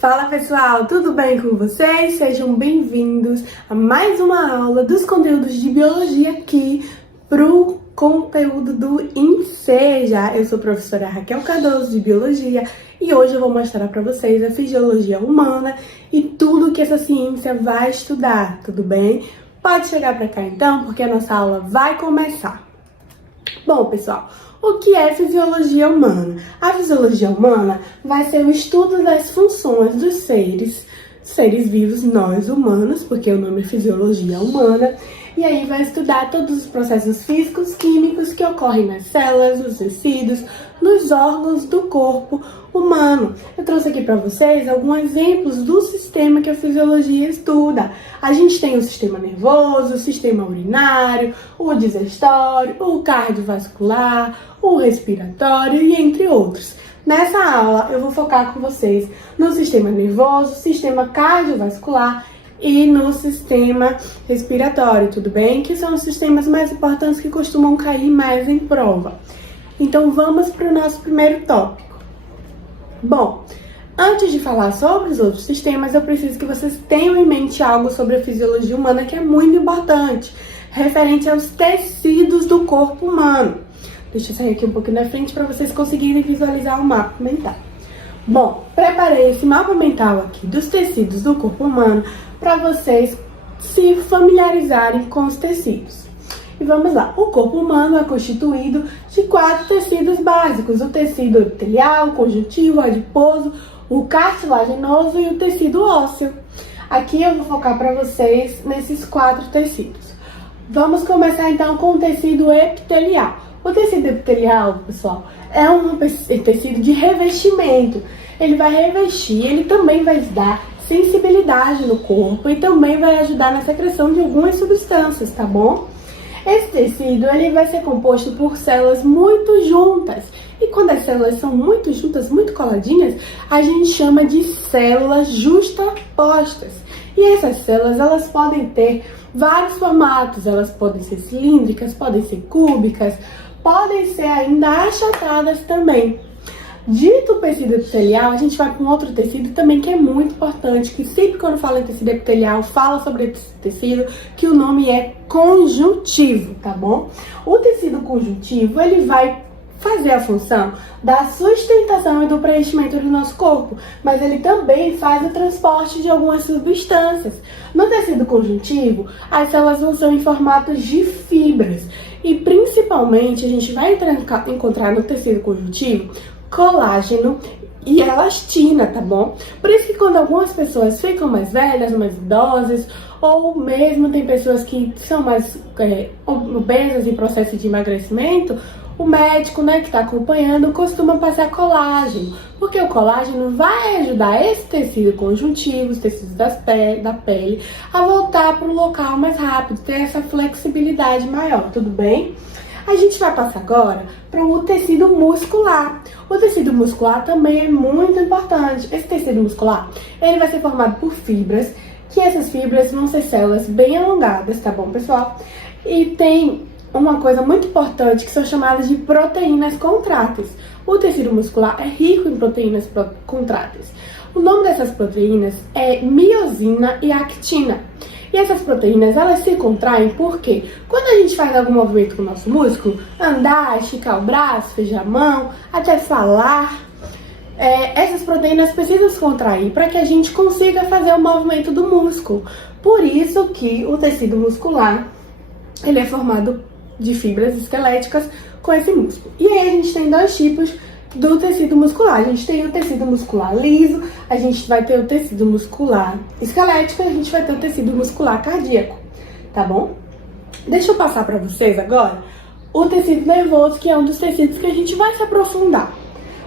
Fala pessoal, tudo bem com vocês? Sejam bem-vindos a mais uma aula dos conteúdos de biologia aqui pro conteúdo do Enseja. Eu sou a professora Raquel Cardoso de Biologia e hoje eu vou mostrar para vocês a fisiologia humana e tudo que essa ciência vai estudar, tudo bem? Pode chegar para cá então, porque a nossa aula vai começar. Bom, pessoal, o que é fisiologia humana? A fisiologia humana vai ser o estudo das funções dos seres vivos, nós humanos, porque o nome é fisiologia humana, e aí vai estudar todos os processos físicos, químicos que ocorrem nas células, nos tecidos, nos órgãos do corpo humano. Eu trouxe aqui para vocês alguns exemplos do sistema que a fisiologia estuda. A gente tem o sistema nervoso, o sistema urinário, o digestório, o cardiovascular, o respiratório e entre outros. Nessa aula eu vou focar com vocês no sistema nervoso, sistema cardiovascular e no sistema respiratório, tudo bem? Que são os sistemas mais importantes que costumam cair mais em prova. Então vamos para o nosso primeiro tópico. Bom, antes de falar sobre os outros sistemas, eu preciso que vocês tenham em mente algo sobre a fisiologia humana que é muito importante, referente aos tecidos do corpo humano. Deixa eu sair aqui um pouquinho da frente para vocês conseguirem visualizar o mapa mental. Bom, preparei esse mapa mental aqui dos tecidos do corpo humano para vocês se familiarizarem com os tecidos. E vamos lá, o corpo humano é constituído de 4 tecidos básicos: o tecido epitelial, o conjuntivo, o adiposo, o cartilaginoso e o tecido ósseo. Aqui eu vou focar para vocês nesses 4 tecidos. Vamos começar então com o tecido epitelial. O tecido epitelial, pessoal, é um tecido de revestimento. Ele vai revestir, ele também vai dar sensibilidade no corpo e também vai ajudar na secreção de algumas substâncias, tá bom? Esse tecido ele vai ser composto por células muito juntas. E quando as células são muito juntas, muito coladinhas, a gente chama de células justapostas. E essas células, elas podem ter vários formatos. Elas podem ser cilíndricas, podem ser cúbicas, podem ser ainda achatadas também. Dito o tecido epitelial, a gente vai para um outro tecido também que é muito importante, que sempre quando fala em tecido epitelial, fala sobre esse tecido, que o nome é conjuntivo, tá bom? O tecido conjuntivo, ele vai fazer a função da sustentação e do preenchimento do nosso corpo, mas ele também faz o transporte de algumas substâncias. No tecido conjuntivo, as células vão ser em formatos de fibras e principalmente a gente vai encontrar no tecido conjuntivo colágeno e elastina, tá bom? Por isso que quando algumas pessoas ficam mais velhas, mais idosas, ou mesmo tem pessoas que são mais obesas em processo de emagrecimento, o médico, né, que está acompanhando, costuma passar colágeno, porque o colágeno vai ajudar esse tecido conjuntivo, os tecidos da pele, a voltar para o local mais rápido, ter essa flexibilidade maior, tudo bem? A gente vai passar agora para o tecido muscular. O tecido muscular também é muito importante. Esse tecido muscular, ele vai ser formado por fibras, que essas fibras vão ser células bem alongadas, tá bom, pessoal? E tem uma coisa muito importante que são chamadas de proteínas contráteis. O tecido muscular é rico em proteínas contráteis. O nome dessas proteínas é miosina e actina. E essas proteínas, elas se contraem porque quando a gente faz algum movimento com o nosso músculo, andar, esticar o braço, fechar a mão, até falar, essas proteínas precisam se contrair para que a gente consiga fazer o movimento do músculo. Por isso que o tecido muscular, ele é formado de fibras esqueléticas com esse músculo. E aí a gente tem 2 tipos do tecido muscular. A gente tem o tecido muscular liso, a gente vai ter o tecido muscular esquelético e a gente vai ter o tecido muscular cardíaco, tá bom? Deixa eu passar para vocês agora o tecido nervoso, que é um dos tecidos que a gente vai se aprofundar.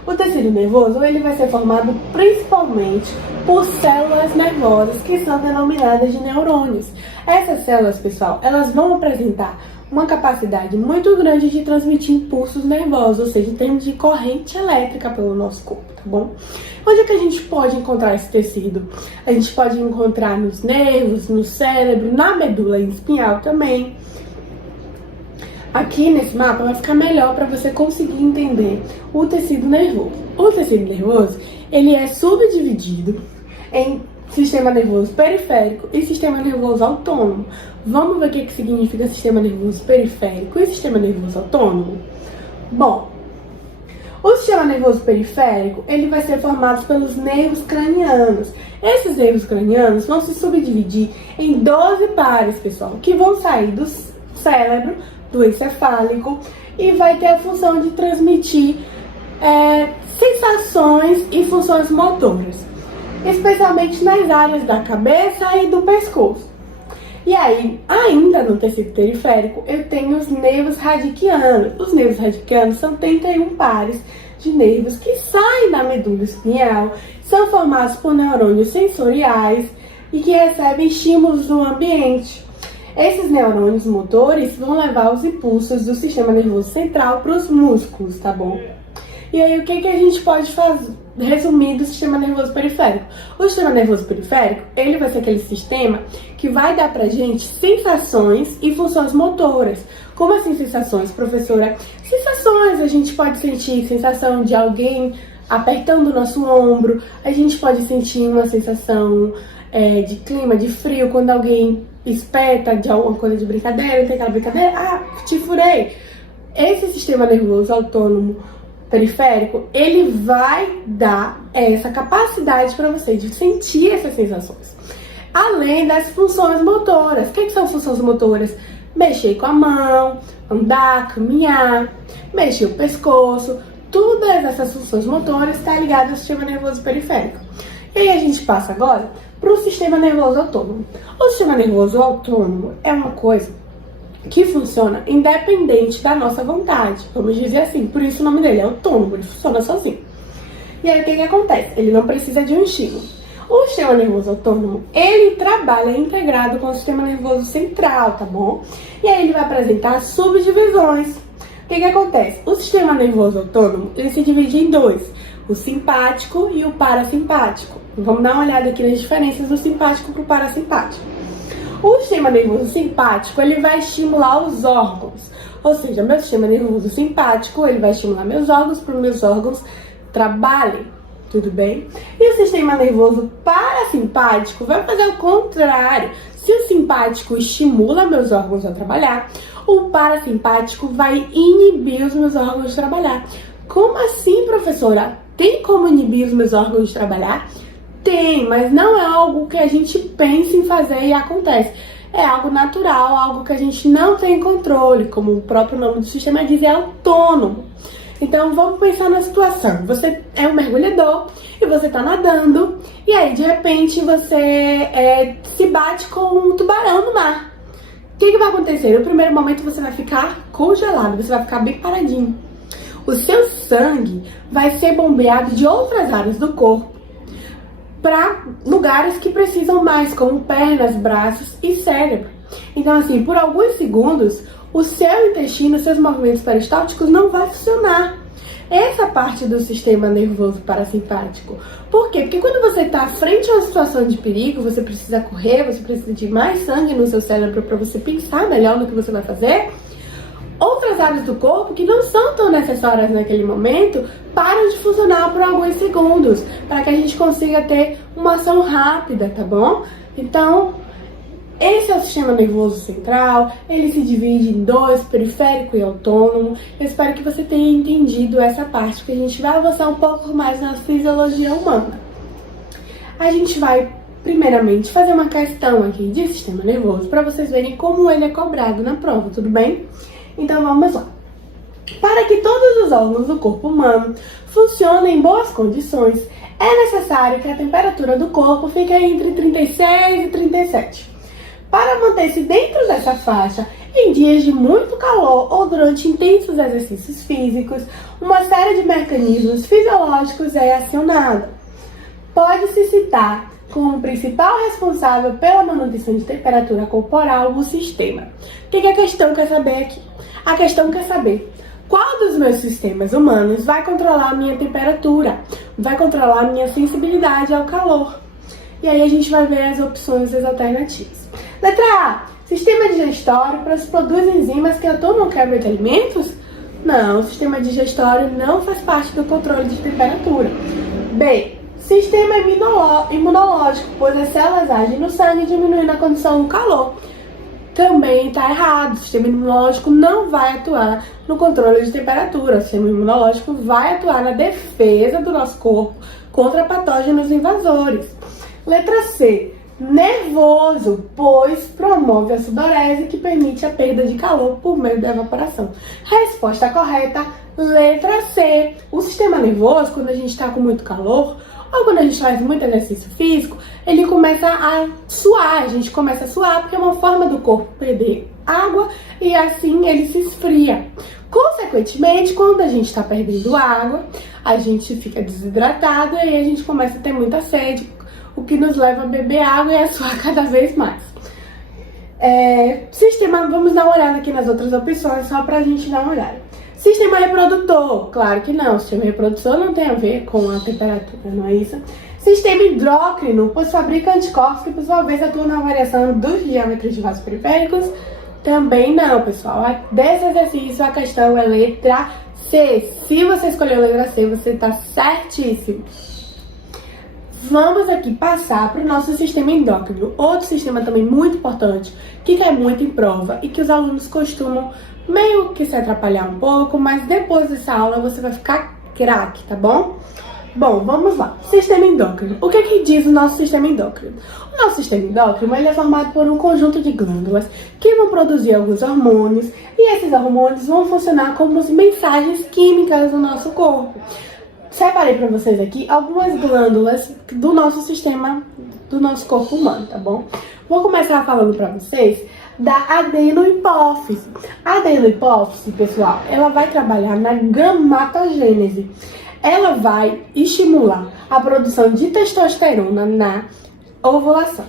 O tecido nervoso, ele vai ser formado principalmente por células nervosas, que são denominadas de neurônios. Essas células, pessoal, elas vão apresentar uma capacidade muito grande de transmitir impulsos nervosos, ou seja, em termos de corrente elétrica pelo nosso corpo, tá bom? Onde é que a gente pode encontrar esse tecido? A gente pode encontrar nos nervos, no cérebro, na medula espinhal também. Aqui nesse mapa vai ficar melhor para você conseguir entender o tecido nervoso. O tecido nervoso, ele é subdividido em sistema nervoso periférico e sistema nervoso autônomo. Vamos ver o que significa sistema nervoso periférico e sistema nervoso autônomo? Bom, o sistema nervoso periférico, ele vai ser formado pelos nervos cranianos. Esses nervos cranianos vão se subdividir em 12 pares, pessoal, que vão sair do cérebro, do encefálico, e vai ter a função de transmitir sensações e funções motoras, especialmente nas áreas da cabeça e do pescoço. E aí, ainda no tecido periférico, eu tenho os nervos radiquianos. Os nervos radiquianos são 31 pares de nervos que saem da medula espinhal, são formados por neurônios sensoriais e que recebem estímulos do ambiente. Esses neurônios motores vão levar os impulsos do sistema nervoso central para os músculos, tá bom? E aí, o que a gente pode fazer, resumir, do sistema nervoso periférico? O sistema nervoso periférico, ele vai ser aquele sistema que vai dar pra gente sensações e funções motoras. Como assim sensações, professora? Sensações, a gente pode sentir sensação de alguém apertando o nosso ombro, a gente pode sentir uma sensação de clima, de frio, quando alguém espeta de alguma coisa de brincadeira, tem aquela brincadeira, te furei. Esse sistema nervoso autônomo periférico, ele vai dar essa capacidade para você de sentir essas sensações. Além das funções motoras. O que são funções motoras? Mexer com a mão, andar, caminhar, mexer o pescoço. Todas essas funções motoras estão ligadas ao sistema nervoso periférico. E aí a gente passa agora para o sistema nervoso autônomo. O sistema nervoso autônomo é uma coisa que funciona independente da nossa vontade, vamos dizer assim. Por isso o nome dele é autônomo, ele funciona sozinho. E aí o que acontece? Ele não precisa de um estímulo. O sistema nervoso autônomo, ele trabalha integrado com o sistema nervoso central, tá bom? E aí ele vai apresentar subdivisões. O que acontece? O sistema nervoso autônomo, ele se divide em dois, o simpático e o parasimpático. Vamos dar uma olhada aqui nas diferenças do simpático para o parasimpático. O sistema nervoso simpático, ele vai estimular os órgãos. Ou seja, meu sistema nervoso simpático, ele vai estimular meus órgãos para os meus órgãos trabalhem. Tudo bem? E o sistema nervoso parasimpático vai fazer o contrário. Se o simpático estimula meus órgãos a trabalhar, o parasimpático vai inibir os meus órgãos de trabalhar. Como assim, professora? Tem como inibir os meus órgãos de trabalhar? Tem, mas não é algo que a gente pensa em fazer e acontece. É algo natural, algo que a gente não tem controle, como o próprio nome do sistema diz, é autônomo. Então vamos pensar na situação. Você é um mergulhador e você tá nadando, e aí de repente você se bate com um tubarão no mar. O que vai acontecer? No primeiro momento você vai ficar congelado, você vai ficar bem paradinho. O seu sangue vai ser bombeado de outras áreas do corpo para lugares que precisam mais, como pernas, braços e cérebro. Então, assim, por alguns segundos, o seu intestino, seus movimentos peristálticos não vai funcionar. Essa parte do sistema nervoso parasimpático. Por quê? Porque quando você está frente a uma situação de perigo, você precisa correr, você precisa de mais sangue no seu cérebro para você pensar melhor no que você vai fazer. Outras áreas do corpo que não são tão necessárias naquele momento param de funcionar por alguns segundos, para que a gente consiga ter uma ação rápida, tá bom? Então, esse é o sistema nervoso central, ele se divide em dois, periférico e autônomo. Eu espero que você tenha entendido essa parte, porque a gente vai avançar um pouco mais na fisiologia humana. A gente vai, primeiramente, fazer uma questão aqui de sistema nervoso, para vocês verem como ele é cobrado na prova, tudo bem? Então vamos lá. Para que todos os órgãos do corpo humano funcionem em boas condições, é necessário que a temperatura do corpo fique entre 36 e 37. Para manter-se dentro dessa faixa, em dias de muito calor ou durante intensos exercícios físicos, uma série de mecanismos fisiológicos é acionada. Pode-se citar como principal responsável pela manutenção de temperatura corporal o sistema. O que a questão quer saber aqui? A questão quer saber qual dos meus sistemas humanos vai controlar a minha temperatura, vai controlar a minha sensibilidade ao calor. E aí a gente vai ver as opções, as alternativas. Letra A. Sistema digestório produz enzimas que atuam no quebra de alimentos? Não, o sistema digestório não faz parte do controle de temperatura. B. Sistema imunológico, pois as células agem no sangue diminuindo a condição do calor. Também está errado, o sistema imunológico não vai atuar no controle de temperatura. O sistema imunológico vai atuar na defesa do nosso corpo contra patógenos invasores. Letra C. Nervoso, pois promove a sudorese, que permite a perda de calor por meio da evaporação. Resposta correta, letra C. O sistema nervoso, quando a gente está com muito calor, ou quando a gente faz muito exercício físico, ele começa a suar, a gente começa a suar porque é uma forma do corpo perder água e assim ele se esfria. Consequentemente, quando a gente está perdendo água, a gente fica desidratado e aí a gente começa a ter muita sede, o que nos leva a beber água e a suar cada vez mais. Vamos dar uma olhada aqui nas outras opções, só pra gente dar uma olhada. Sistema reprodutor, claro que não, o sistema reprodutor não tem a ver com a temperatura, não é isso? Sistema endócrino, pois fabrica anticorpos que por sua vez atuam na variação dos diâmetros de vasos periféricos, também não, pessoal. Desse exercício a questão é letra C. Se você escolheu a letra C, você está certíssimo. Vamos aqui passar para o nosso sistema endócrino, outro sistema também muito importante, que cai muito em prova e que os alunos costumam meio que se atrapalhar um pouco, mas depois dessa aula você vai ficar craque, tá bom? Bom, vamos lá. Sistema endócrino. O que diz o nosso sistema endócrino? O nosso sistema endócrino ele é formado por um conjunto de glândulas que vão produzir alguns hormônios e esses hormônios vão funcionar como mensagens químicas do nosso corpo. Separei para vocês aqui algumas glândulas do nosso sistema, do nosso corpo humano, tá bom? Vou começar falando para vocês da adenohipófise. A adenohipófise, pessoal, ela vai trabalhar na gametogênese. Ela vai estimular a produção de testosterona na ovulação.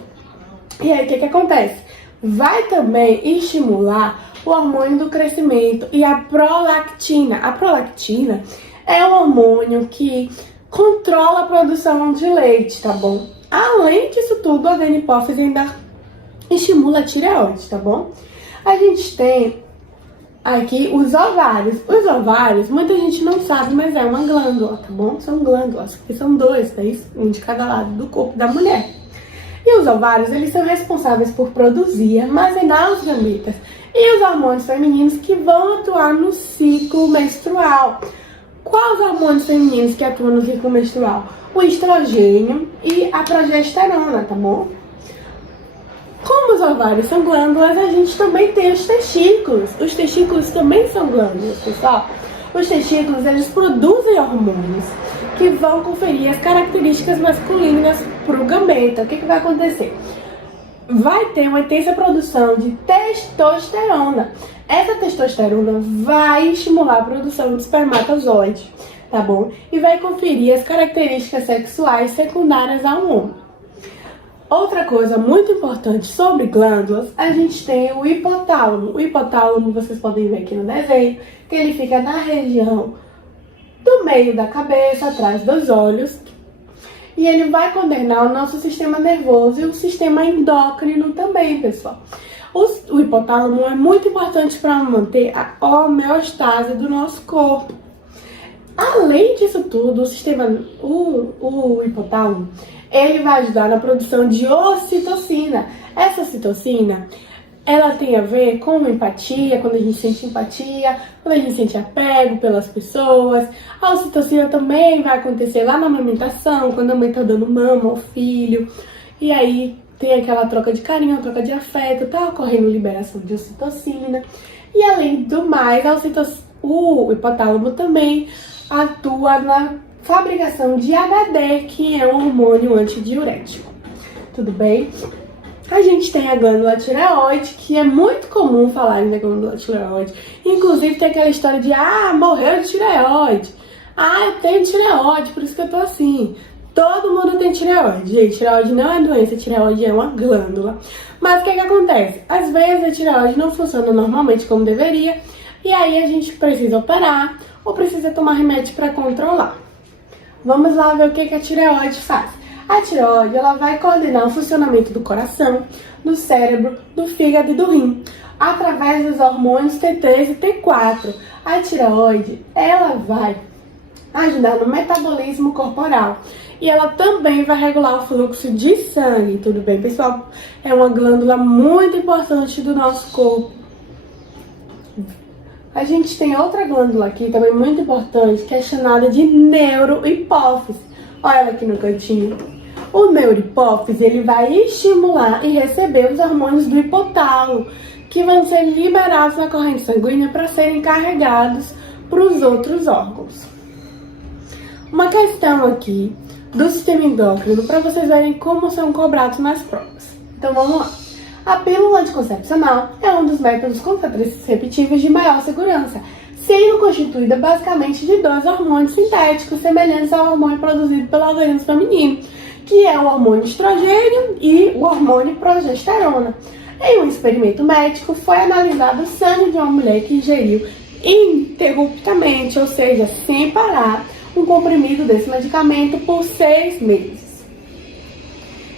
E aí, o que acontece? Vai também estimular o hormônio do crescimento e a prolactina. A prolactina é um hormônio que controla a produção de leite, tá bom? Além disso tudo, a adenohipófise ainda estimula a tireoide, tá bom? A gente tem aqui os ovários. Os ovários, muita gente não sabe, mas é uma glândula, tá bom? São glândulas, porque são dois, tá? Um de cada lado do corpo da mulher. E os ovários, eles são responsáveis por produzir, armazenar os gametas e os hormônios femininos que vão atuar no ciclo menstrual. Quais os hormônios femininos que atuam no ciclo menstrual? O estrogênio e a progesterona, tá bom? Como os ovários são glândulas, a gente também tem os testículos. Os testículos também são glândulas, pessoal. Os testículos, eles produzem hormônios que vão conferir as características masculinas para o gameta. O que vai acontecer? Vai ter uma intensa produção de testosterona. Essa testosterona vai estimular a produção de espermatozoide, tá bom? E vai conferir as características sexuais secundárias ao homem. Outra coisa muito importante sobre glândulas, a gente tem o hipotálamo. O hipotálamo, vocês podem ver aqui no desenho, que ele fica na região do meio da cabeça, atrás dos olhos. E ele vai coordenar o nosso sistema nervoso e o sistema endócrino também, pessoal. O hipotálamo é muito importante para manter a homeostase do nosso corpo. Além disso tudo, o hipotálamo, ele vai ajudar na produção de ocitocina. Essa ocitocina, ela tem a ver com empatia, quando a gente sente empatia, quando a gente sente apego pelas pessoas. A ocitocina também vai acontecer lá na amamentação, quando a mãe tá dando mama ao filho. E aí tem aquela troca de carinho, troca de afeto, tá ocorrendo liberação de ocitocina. E além do mais, o hipotálamo também atua na fabricação de HD, que é um hormônio antidiurético. Tudo bem? A gente tem a glândula tireoide, que é muito comum falar da glândula tireoide. Inclusive tem aquela história de, morreu de tireoide. Eu tenho tireoide, por isso que eu tô assim. Todo mundo tem tireoide. Gente, tireoide não é doença, tireoide é uma glândula. Mas o que acontece? Às vezes a tireoide não funciona normalmente como deveria, e aí a gente precisa operar ou precisa tomar remédio para controlar. Vamos lá ver o que a tireoide faz. A tireoide, ela vai coordenar o funcionamento do coração, do cérebro, do fígado e do rim, através dos hormônios T3 e T4. A tireoide, ela vai ajudar no metabolismo corporal e ela também vai regular o fluxo de sangue, tudo bem, pessoal? É uma glândula muito importante do nosso corpo. A gente tem outra glândula aqui também muito importante, que é chamada de neurohipófise. Olha ela aqui no cantinho. O neurohipófise, ele vai estimular e receber os hormônios do hipotálamo, que vão ser liberados na corrente sanguínea para serem carregados para os outros órgãos. Uma questão aqui do sistema endócrino para vocês verem como são cobrados nas provas. Então vamos lá. A pílula anticoncepcional é um dos métodos contraceptivos de maior segurança, sendo constituída basicamente de dois hormônios sintéticos semelhantes ao hormônio produzido pelo organismo feminino, que é o hormônio estrogênio e o hormônio progesterona. Em um experimento médico, foi analisado o sangue de uma mulher que ingeriu ininterruptamente, ou seja, sem parar, um comprimido desse medicamento por 6 meses.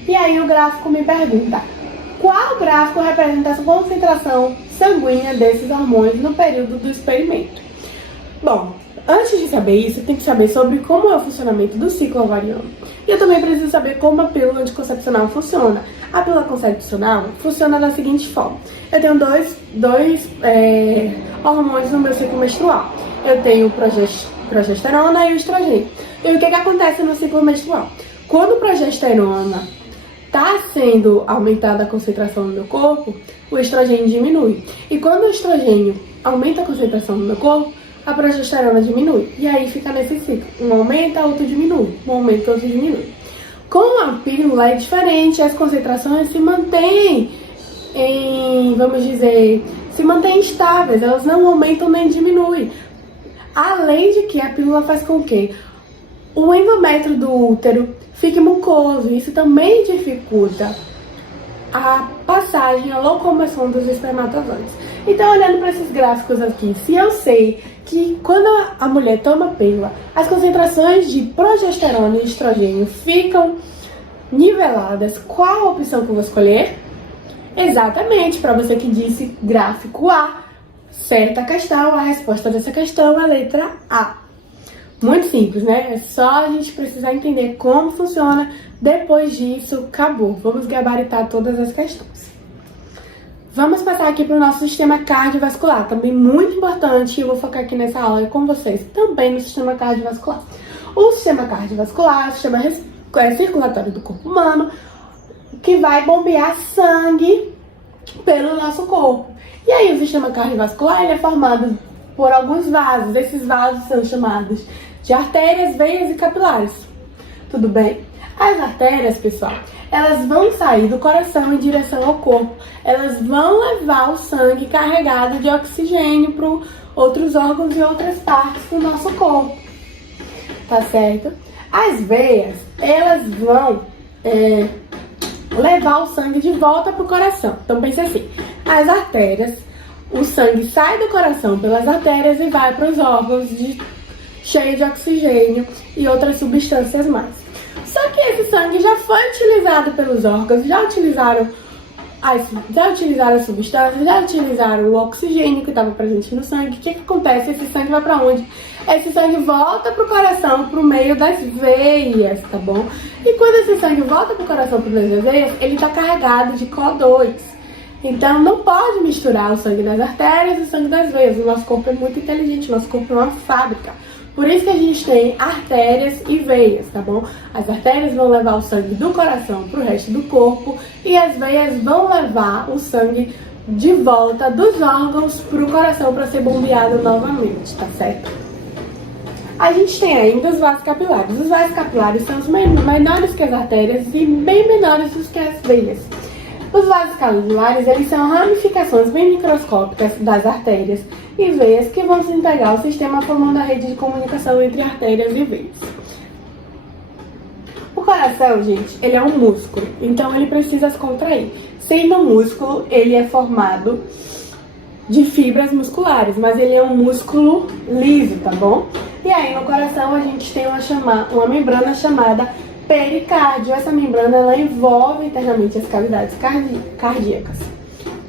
E aí o gráfico me pergunta, qual gráfico representa a concentração sanguínea desses hormônios no período do experimento? Bom, antes de saber isso, tem que saber sobre como é o funcionamento do ciclo ovariano. E eu também preciso saber como a pílula anticoncepcional funciona. A pílula anticoncepcional funciona da seguinte forma. Eu tenho dois hormônios no meu ciclo menstrual. Eu tenho progesterona e o estrogênio. E o que acontece no ciclo menstrual? Quando a progesterona está sendo aumentada a concentração no meu corpo, o estrogênio diminui. E quando o estrogênio aumenta a concentração no meu corpo, a progesterona diminui. E aí fica nesse ciclo. Um aumenta, outro diminui. Um aumenta, outro diminui. Com a pílula é diferente, as concentrações se mantêm se mantêm estáveis, elas não aumentam nem diminuem. Além de que a pílula faz com que o endométrio do útero fique mucoso, isso também dificulta a passagem, a locomoção dos espermatozoides. Então, olhando para esses gráficos aqui, se eu sei que quando a mulher toma pílula, as concentrações de progesterona e estrogênio ficam niveladas, qual a opção que eu vou escolher? Exatamente, para você que disse gráfico A, certa questão, a resposta dessa questão é a letra A. Muito simples, né? É só a gente precisar entender como funciona. Depois disso, acabou. Vamos gabaritar todas as questões. Vamos passar aqui para o nosso sistema cardiovascular, também muito importante, e eu vou focar aqui nessa aula com vocês, também no sistema cardiovascular. O sistema cardiovascular é o sistema circulatório do corpo humano, que vai bombear sangue pelo nosso corpo. E aí o sistema cardiovascular ele é formado por alguns vasos. Esses vasos são chamados de artérias, veias e capilares. Tudo bem? As artérias, pessoal, elas vão sair do coração em direção ao corpo. Elas vão levar o sangue carregado de oxigênio para outros órgãos e outras partes do nosso corpo. Tá certo? As veias, elas vão levar o sangue de volta para o coração. Então, pense assim, as artérias, o sangue sai do coração pelas artérias e vai para os órgãos cheio de oxigênio e outras substâncias mais. Só que esse sangue já foi utilizado pelos órgãos, já utilizaram as substâncias, já utilizaram o oxigênio que estava presente no sangue. O que acontece? Esse sangue vai para onde? Esse sangue volta para o coração, para o meio das veias, tá bom? E quando esse sangue volta para o coração, para o meio das veias, ele está carregado de CO2. Então não pode misturar o sangue das artérias e o sangue das veias. O nosso corpo é muito inteligente, o nosso corpo é uma fábrica. Por isso que a gente tem artérias e veias, tá bom? As artérias vão levar o sangue do coração pro resto do corpo e as veias vão levar o sangue de volta dos órgãos pro coração para ser bombeado novamente, tá certo? A gente tem ainda os vasos capilares. Os vasos capilares são os menores que as artérias e bem menores do que as veias. Os vasos capilares, eles são ramificações bem microscópicas das artérias e veias que vão se integrar ao sistema formando a rede de comunicação entre artérias e veias. O coração, gente, ele é um músculo, então ele precisa se contrair. Sendo um músculo, ele é formado de fibras musculares, mas ele é um músculo liso, tá bom? E aí no coração a gente tem uma membrana chamada pericárdio. Essa membrana ela envolve internamente as cavidades cardíacas,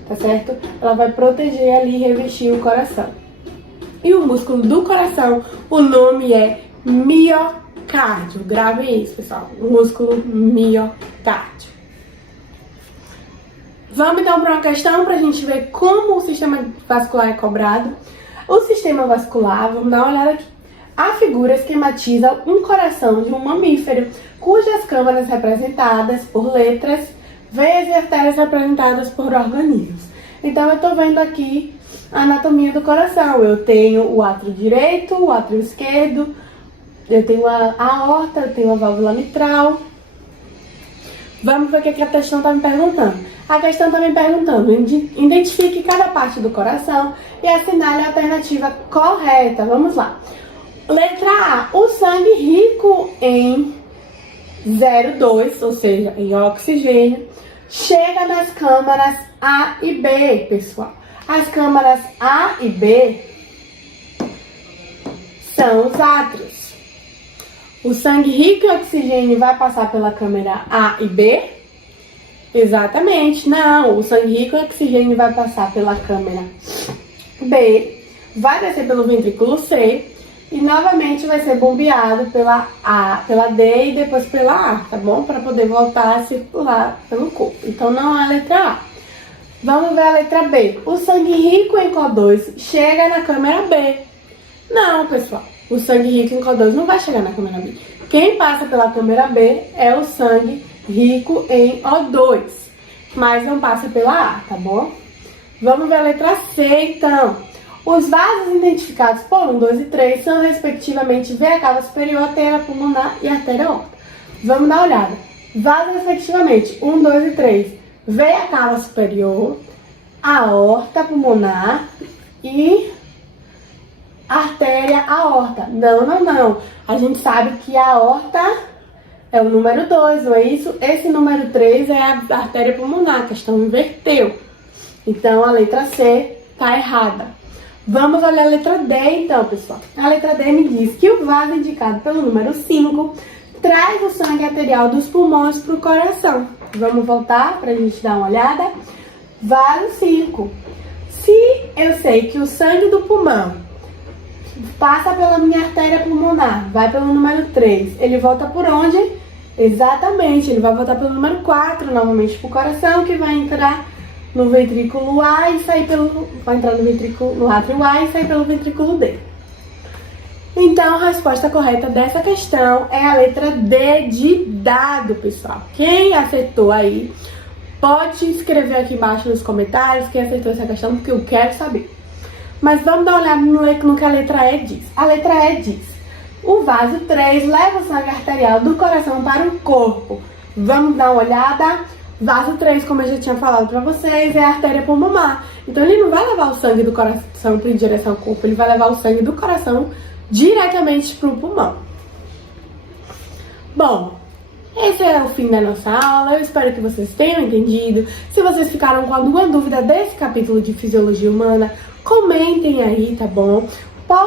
tá certo? Ela vai proteger ali e revestir o coração. E o músculo do coração, o nome é miocárdio. miocárdio. Gravem isso, pessoal. O músculo miocárdio. Vamos então para uma questão para a gente ver como o sistema vascular é cobrado. O sistema vascular, vamos dar uma olhada aqui. A figura esquematiza um coração de um mamífero, cujas câmaras representadas por letras, veias e artérias representadas por organismos. Então, eu estou vendo aqui a anatomia do coração. Eu tenho o átrio direito, o átrio esquerdo, eu tenho a aorta, eu tenho a válvula mitral. Vamos ver o que a questão está me perguntando. A questão está me perguntando, identifique cada parte do coração e assinale a alternativa correta. Vamos lá. Letra A, o sangue rico em 0,2, ou seja, em oxigênio, chega nas câmaras A e B, pessoal. As câmaras A e B são os átrios. O sangue rico em oxigênio vai passar pela câmara A e B? Exatamente, não. O sangue rico em oxigênio vai passar pela câmara B, vai descer pelo ventrículo C e novamente vai ser bombeado pela A, pela D e depois pela A, tá bom? Para poder voltar a circular pelo corpo. Então não é a letra A. Vamos ver a letra B. O sangue rico em CO2 chega na câmara B. Não, pessoal. O sangue rico em CO2 não vai chegar na câmara B. Quem passa pela câmara B é o sangue rico em O2, mas não passa pela A, tá bom? Vamos ver a letra C, então. Os vasos identificados por 1, 2 e 3 são, respectivamente, veia cava superior, artéria pulmonar e artéria aorta. Vamos dar uma olhada. Vasos, respectivamente, 1, 2 e 3. Veia cava superior, aorta pulmonar e artéria aorta. Não, não, não. A gente sabe que a aorta é o número 2, não é isso? Esse número 3 é a artéria pulmonar, a questão inverteu. Então, a letra C tá errada. Vamos olhar a letra D, então, pessoal. A letra D me diz que o vaso indicado pelo número 5 traz o sangue arterial dos pulmões para o coração. Vamos voltar para a gente dar uma olhada. Vaso 5. Se eu sei que o sangue do pulmão passa pela minha artéria pulmonar, vai pelo número 3, ele volta por onde? Exatamente, ele vai voltar pelo número 4, novamente pro coração, que vai entrar no ventrículo A e sair pelo... vai entrar no átrio A e sair pelo ventrículo D. Então, a resposta correta dessa questão é a letra D de dado, pessoal. Quem acertou aí, pode escrever aqui embaixo nos comentários quem acertou essa questão, porque eu quero saber. Mas vamos dar uma olhada no que a letra E diz. A letra E diz: o vaso 3 leva o sangue arterial do coração para o corpo. Vamos dar uma olhada. Vaso 3, como eu já tinha falado pra vocês, é a artéria pulmonar. Então ele não vai levar o sangue do coração em direção ao corpo, ele vai levar o sangue do coração diretamente pro pulmão. Bom, esse é o fim da nossa aula. Eu espero que vocês tenham entendido. Se vocês ficaram com alguma dúvida desse capítulo de Fisiologia Humana, comentem aí, tá bom?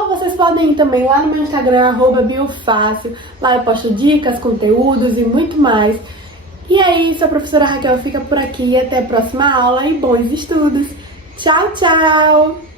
Vocês podem ir também lá no meu Instagram, @biofácil. Lá eu posto dicas, conteúdos e muito mais. E é isso, a professora Raquel fica por aqui. Até a próxima aula e bons estudos. Tchau, tchau!